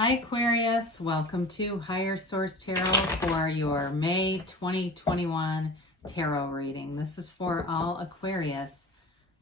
Hi Aquarius, welcome to Higher Source Tarot for your May 2021 tarot reading. This is for all Aquarius,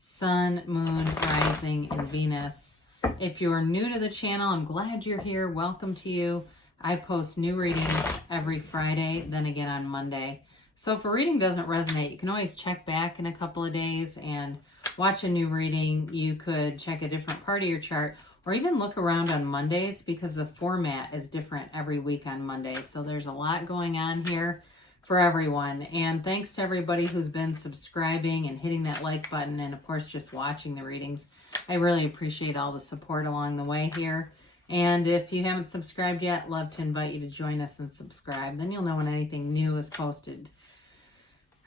Sun, Moon, Rising, and Venus. If you're new to the channel, I'm glad you're here. Welcome to you. I post new readings every Friday, then again on Monday. So if a reading doesn't resonate, you can always check back in a couple of days and watch a new reading. You could check a different part of your chart, or even look around on Mondays because the format is different every week on Monday. So there's a lot going on here for everyone. And thanks to everybody who's been subscribing and hitting that like button, and of course just watching the readings. I really appreciate all the support along the way here. And if you haven't subscribed yet, love to invite you to join us and subscribe. Then you'll know when anything new is posted.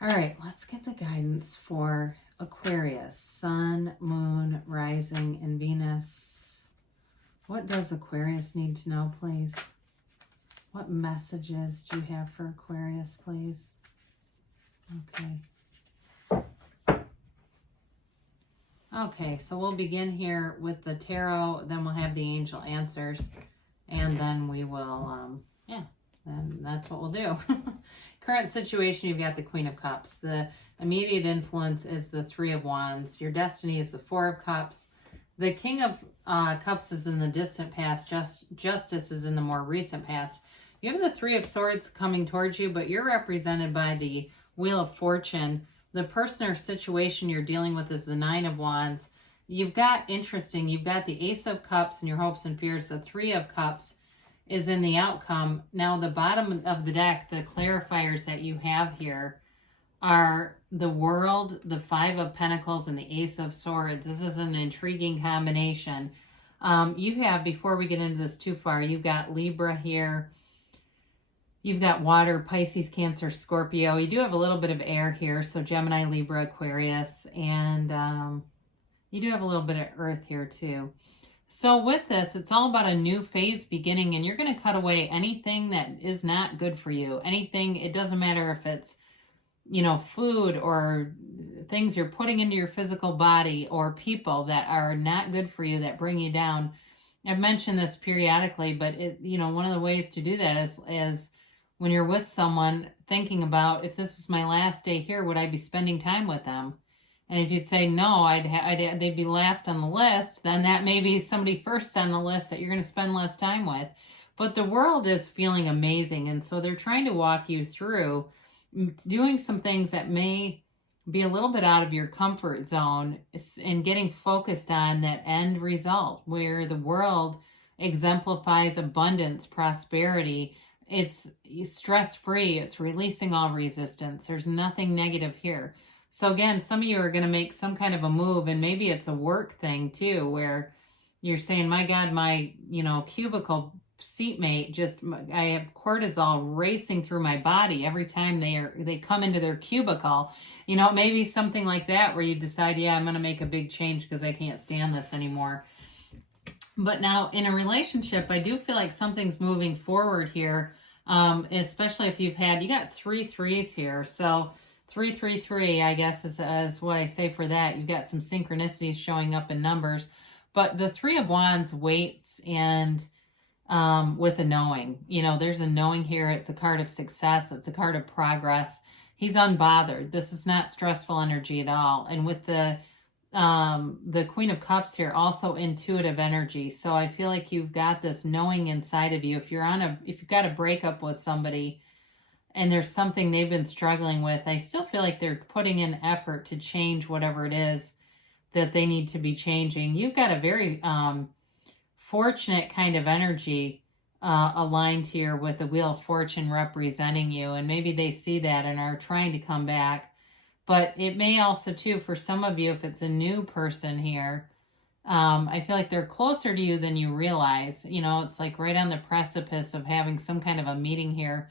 All right, let's get the guidance for Aquarius, Sun, Moon, Rising, and Venus. What does Aquarius need to know, please? What messages do you have for Aquarius, please? Okay, so we'll begin here with the tarot, then we'll have the angel answers, and then we will, and that's what we'll do. Current situation, you've got the Queen of Cups. The immediate influence is the Three of Wands. Your destiny is the Four of Cups. The King of Cups is in the distant past. Justice is in the more recent past. You have the Three of Swords coming towards you, but you're represented by the Wheel of Fortune. The person or situation you're dealing with is the Nine of Wands. You've got the Ace of Cups and your hopes and fears. The Three of Cups is in the outcome. Now, the bottom of the deck, the clarifiers that you have here are the World, the Five of Pentacles, and the Ace of Swords. This is an intriguing combination. You have, before we get into this too far, you've got Libra here. You've got water, Pisces, Cancer, Scorpio. You do have a little bit of air here, so Gemini, Libra, Aquarius, and you do have a little bit of earth here too. So with this, it's all about a new phase beginning, and you're going to cut away anything that is not good for you. Anything, it doesn't matter if it's, food or things you're putting into your physical body, or people that are not good for you, that bring you down. I've mentioned this periodically, but one of the ways to do that is when you're with someone, thinking about, if this was my last day here, would I be spending time with them? And if you'd say no, they'd be last on the list, then that may be somebody first on the list that you're going to spend less time with. But the world is feeling amazing, and so they're trying to walk you through doing some things that may be a little bit out of your comfort zone, and getting focused on that end result where the world exemplifies abundance, prosperity. It's stress-free. It's releasing all resistance. There's nothing negative here. So again, some of you are going to make some kind of a move, and maybe it's a work thing too, where you're saying, my God, my, cubicle seatmate, I have cortisol racing through my body every time they come into their cubicle. Maybe something like that, where you decide, yeah, I'm going to make a big change because I can't stand this anymore. But now in a relationship, I do feel like something's moving forward here, especially if you got 3 threes here. So 333, I guess, is what I say for that. You've got some synchronicities showing up in numbers. But the Three of Wands waits, and with a knowing. There's a knowing here. It's a card of success. It's a card of progress. He's unbothered. This is not stressful energy at all. And with the Queen of Cups here, also intuitive energy. So I feel like you've got this knowing inside of you. If you've got a breakup with somebody, and there's something they've been struggling with, I still feel like they're putting in effort to change whatever it is that they need to be changing. You've got a very fortunate kind of energy aligned here with the Wheel of Fortune representing you, and maybe they see that and are trying to come back. But it may also too, for some of you, if it's a new person here, I feel like they're closer to you than you realize. It's like right on the precipice of having some kind of a meeting here.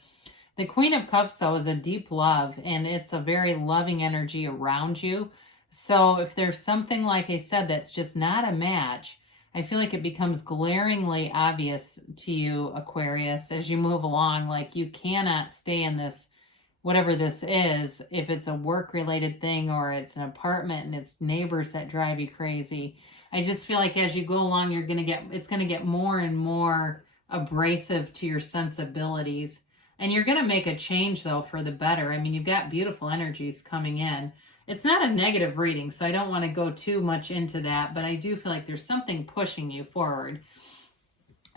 The Queen of Cups, though, is a deep love, and it's a very loving energy around you. So if there's something, like I said, that's just not a match, I feel like it becomes glaringly obvious to you, Aquarius, as you move along. Like, you cannot stay in this, whatever this is, if it's a work-related thing or it's an apartment and it's neighbors that drive you crazy. I just feel like as you go along, it's going to get more and more abrasive to your sensibilities. And you're going to make a change, though, for the better. I mean, you've got beautiful energies coming in. It's not a negative reading, so I don't want to go too much into that, but I do feel like there's something pushing you forward.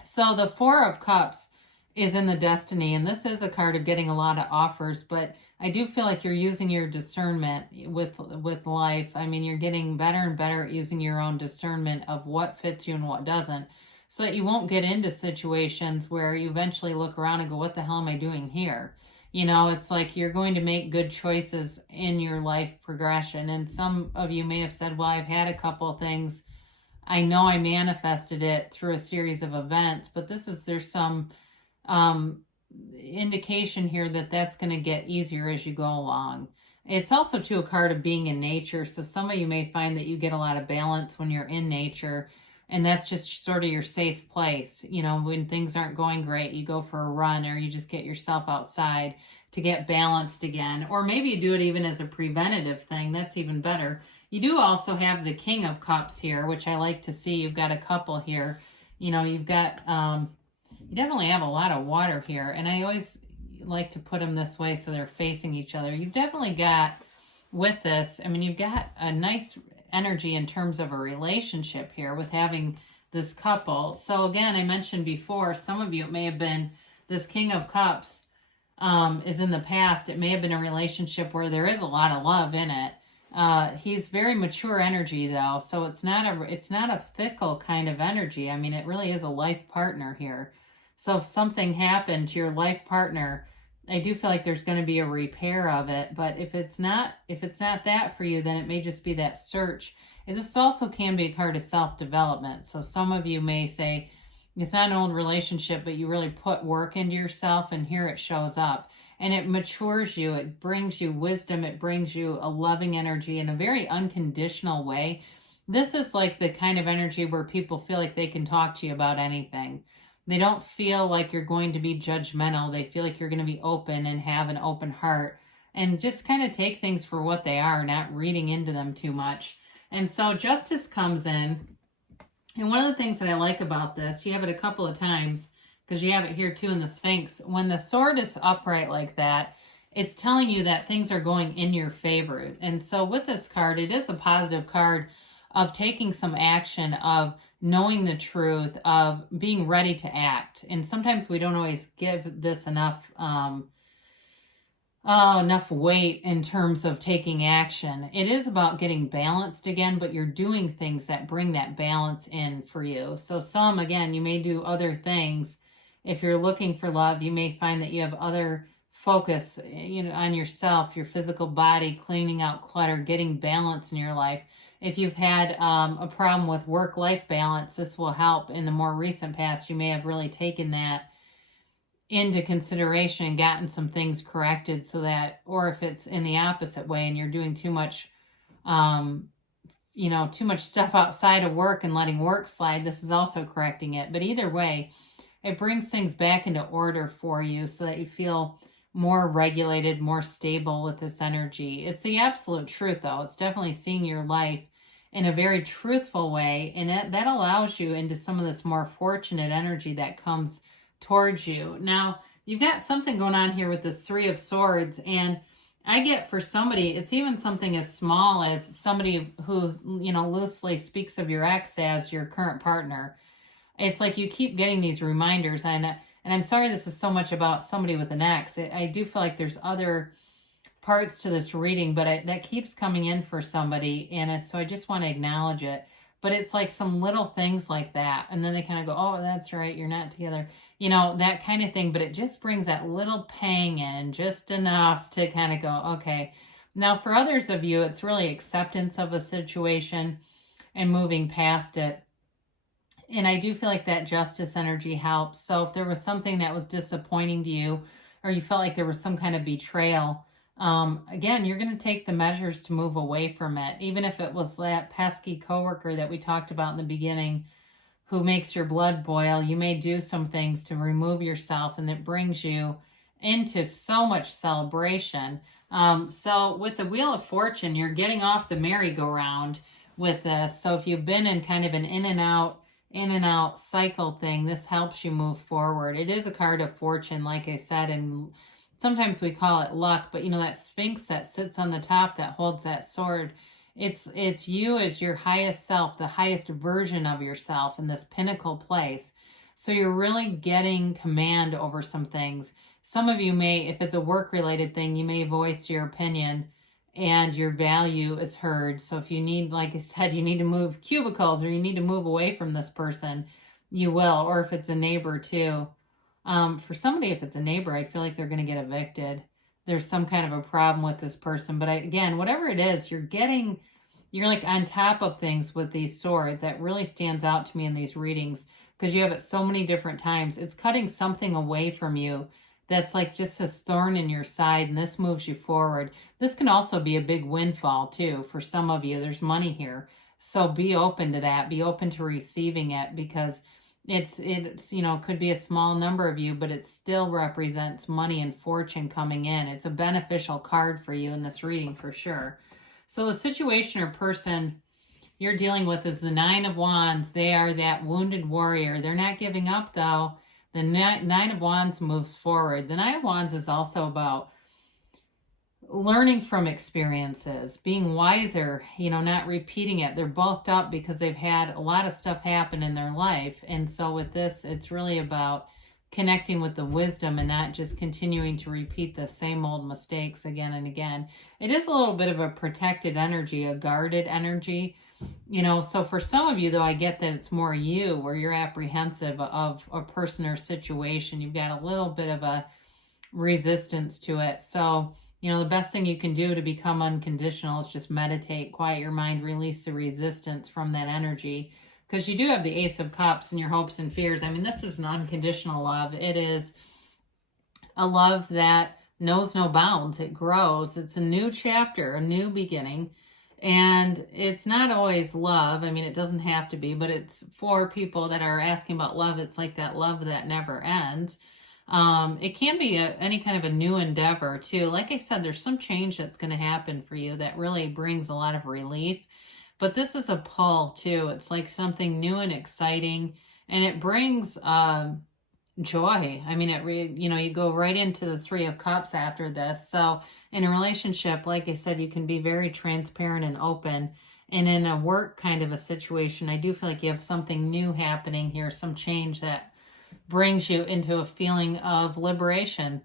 So the Four of Cups is in the Destiny, and this is a card of getting a lot of offers, but I do feel like you're using your discernment with life. I mean, you're getting better and better at using your own discernment of what fits you and what doesn't, so that you won't get into situations where you eventually look around and go, what the hell am I doing here? You know, it's like you're going to make good choices in your life progression. And some of you may have said, well, I've had a couple things. I know I manifested it through a series of events, but there's some indication here that that's going to get easier as you go along. It's also, too, a card of being in nature. So some of you may find that you get a lot of balance when you're in nature. And that's just sort of your safe place. You know, when things aren't going great, you go for a run, or you just get yourself outside to get balanced again. Or maybe you do it even as a preventative thing. That's even better. You do also have the King of Cups here, which I like to see. You've got a couple here. You know, you've got, you definitely have a lot of water here. And I always like to put them this way so they're facing each other. You've definitely got, with this, I mean, you've got a nice energy in terms of a relationship here with having this couple. So again, I mentioned before, some of you, it may have been this King of Cups is in the past. It may have been a relationship where there is a lot of love in it. He's very mature energy, though, so it's not a fickle kind of energy. I mean, it really is a life partner here. So if something happened to your life partner, I do feel like there's going to be a repair of it. But if it's not that for you, then it may just be that search. And this also can be a card of self-development. So some of you may say, it's not an old relationship, but you really put work into yourself, and here it shows up. And it matures you. It brings you wisdom. It brings you a loving energy in a very unconditional way. This is like the kind of energy where people feel like they can talk to you about anything. They don't feel like you're going to be judgmental. They feel like you're going to be open and have an open heart and just kind of take things for what they are, not reading into them too much. And so Justice comes in. And one of the things that I like about this, you have it a couple of times because you have it here too in the Sphinx. When the sword is upright like that, it's telling you that things are going in your favor. And so with this card, it is a positive card of taking some action, of knowing the truth, of being ready to act. And sometimes we don't always give this enough weight in terms of taking action. It is about getting balanced again, but you're doing things that bring that balance in for you. So some, again, you may do other things. If you're looking for love, you may find that you have other focus, on yourself, your physical body, cleaning out clutter, getting balance in your life. If you've had a problem with work-life balance, this will help. In the more recent past, you may have really taken that into consideration and gotten some things corrected so that, or if it's in the opposite way and you're doing too much, too much stuff outside of work and letting work slide, this is also correcting it. But either way, it brings things back into order for you so that you feel more regulated, more stable with this energy. It's the absolute truth, though. It's definitely seeing your life in a very truthful way, and that allows you into some of this more fortunate energy that comes towards you. Now, you've got something going on here with this Three of Swords, and I get for somebody, it's even something as small as somebody who, loosely speaks of your ex as your current partner. It's like you keep getting these reminders, and I'm sorry this is so much about somebody with an ex. I do feel like there's other parts to this reading, but that keeps coming in for somebody, and so I just want to acknowledge it. But it's like some little things like that, and then they kind of go, oh, that's right, you're not together, that kind of thing. But it just brings that little pang in, just enough to kind of go, okay. Now, for others of you, it's really acceptance of a situation and moving past it. And I do feel like that Justice energy helps. So if there was something that was disappointing to you, or you felt like there was some kind of betrayal, again, you're going to take the measures to move away from it. Even if it was that pesky coworker that we talked about in the beginning who makes your blood boil, you may do some things to remove yourself, and it brings you into so much celebration. So with the Wheel of Fortune, you're getting off the merry-go-round with this. So if you've been in kind of an in and out in and out cycle thing, this helps you move forward. It is a card of fortune, like I said, and sometimes we call it luck, but you know, that Sphinx that sits on the top that holds that sword, it's you as your highest self, the highest version of yourself in this pinnacle place. So you're really getting command over some things. Some of you may, if it's a work-related thing, you may voice your opinion and your value is heard. So if you need, like I said, you need to move cubicles or you need to move away from this person, you will. Or if it's a neighbor too. For somebody, if it's a neighbor, I feel like they're going to get evicted. There's some kind of a problem with this person. But again, whatever it is, you're like on top of things with these swords. That really stands out to me in these readings because you have it so many different times. It's cutting something away from you that's like just this thorn in your side, and this moves you forward. This can also be a big windfall too for some of you. There's money here. So be open to that. Be open to receiving it, because it's you know, could be a small number of you, but it still represents money and fortune coming in. It's a beneficial card for you in this reading for sure. So the situation or person you're dealing with is the Nine of Wands. They are that wounded warrior. They're not giving up though. The Nine of Wands moves forward. The Nine of Wands is also about learning from experiences, being wiser, you know, not repeating it. They're bulked up because they've had a lot of stuff happen in their life. And so with this, it's really about connecting with the wisdom and not just continuing to repeat the same old mistakes again and again. It is a little bit of a protected energy, a guarded energy. You know, so for some of you, though, I get that it's more you, where you're apprehensive of a person or situation. You've got a little bit of a resistance to it. So, you know, the best thing you can do to become unconditional is just meditate, quiet your mind, release the resistance from that energy. Because you do have the Ace of Cups and your hopes and fears. I mean, this is an unconditional love. It is a love that knows no bounds. It grows. It's a new chapter, a new beginning. And it's not always love. I mean, it doesn't have to be, but it's for people that are asking about love. It's like that love that never ends. It can be any kind of a new endeavor too. Like I said, there's some change that's going to happen for you that really brings a lot of relief. But this is a pull too. It's like something new and exciting, and it brings joy. I mean, you know, you go right into the Three of Cups after this. So in a relationship, like I said, you can be very transparent and open. And in a work kind of a situation, I do feel like you have something new happening here, some change that brings you into a feeling of liberation.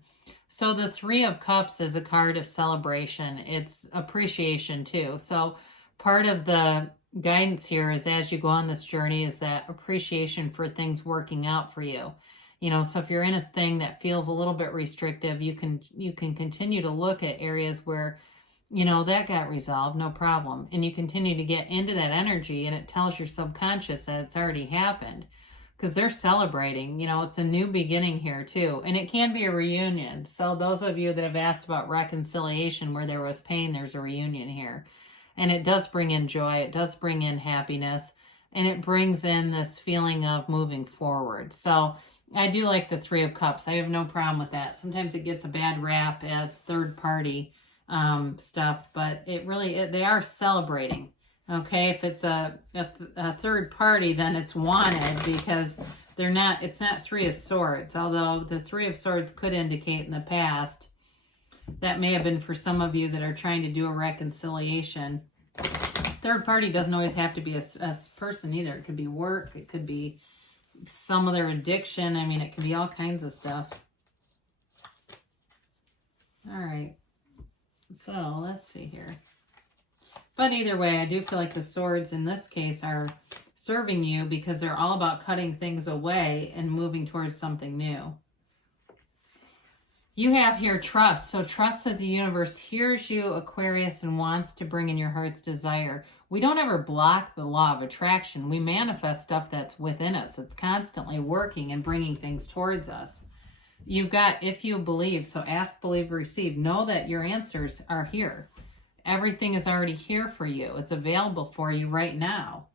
So the Three of Cups is a card of celebration. It's appreciation too. So part of the guidance here is, as you go on this journey, is that appreciation for things working out for you. You know, so if you're in a thing that feels a little bit restrictive, you can continue to look at areas where, you know, that got resolved, no problem. And you continue to get into that energy, and it tells your subconscious that it's already happened, because they're celebrating. You know, it's a new beginning here too. And it can be a reunion. So those of you that have asked about reconciliation, where there was pain, there's a reunion here. And it does bring in joy. It does bring in happiness. And it brings in this feeling of moving forward. So I do like the Three of Cups. I have no problem with that. Sometimes it gets a bad rap as third party stuff, but they are celebrating. Okay, if it's a third party, then it's wanted, because it's not Three of Swords. Although the Three of Swords could indicate in the past, that may have been for some of you that are trying to do a reconciliation. Third party doesn't always have to be a person either. It could be work. It could be some other addiction. I mean, it can be all kinds of stuff. All right. So let's see here. But either way, I do feel like the swords in this case are serving you, because they're all about cutting things away and moving towards something new. You have here trust. So trust that the universe hears you, Aquarius, and wants to bring in your heart's desire. We don't ever block the law of attraction. We manifest stuff that's within us. It's constantly working and bringing things towards us. You've got if you believe. So ask, believe, receive. Know that your answers are here. Everything is already here for you. It's available for you right now.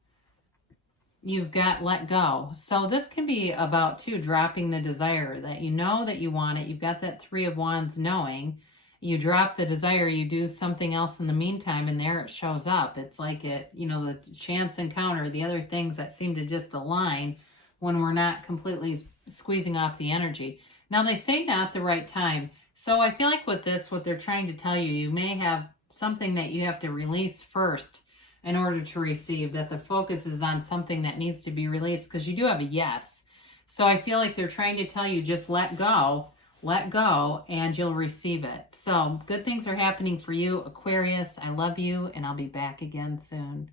You've got let go. So this can be about, too, dropping the desire that you know that you want it. You've got that Three of Wands knowing, you drop the desire, you do something else in the meantime, and there it shows up. It's like it, you know, the chance encounter, the other things that seem to just align when we're not completely squeezing off the energy. Now, they say not the right time. So I feel like with this, what they're trying to tell you, you may have something that you have to release first in order to receive, that the focus is on something that needs to be released, because you do have a yes. So I feel like they're trying to tell you, just let go, and you'll receive it. So good things are happening for you, Aquarius. I love you, and I'll be back again soon.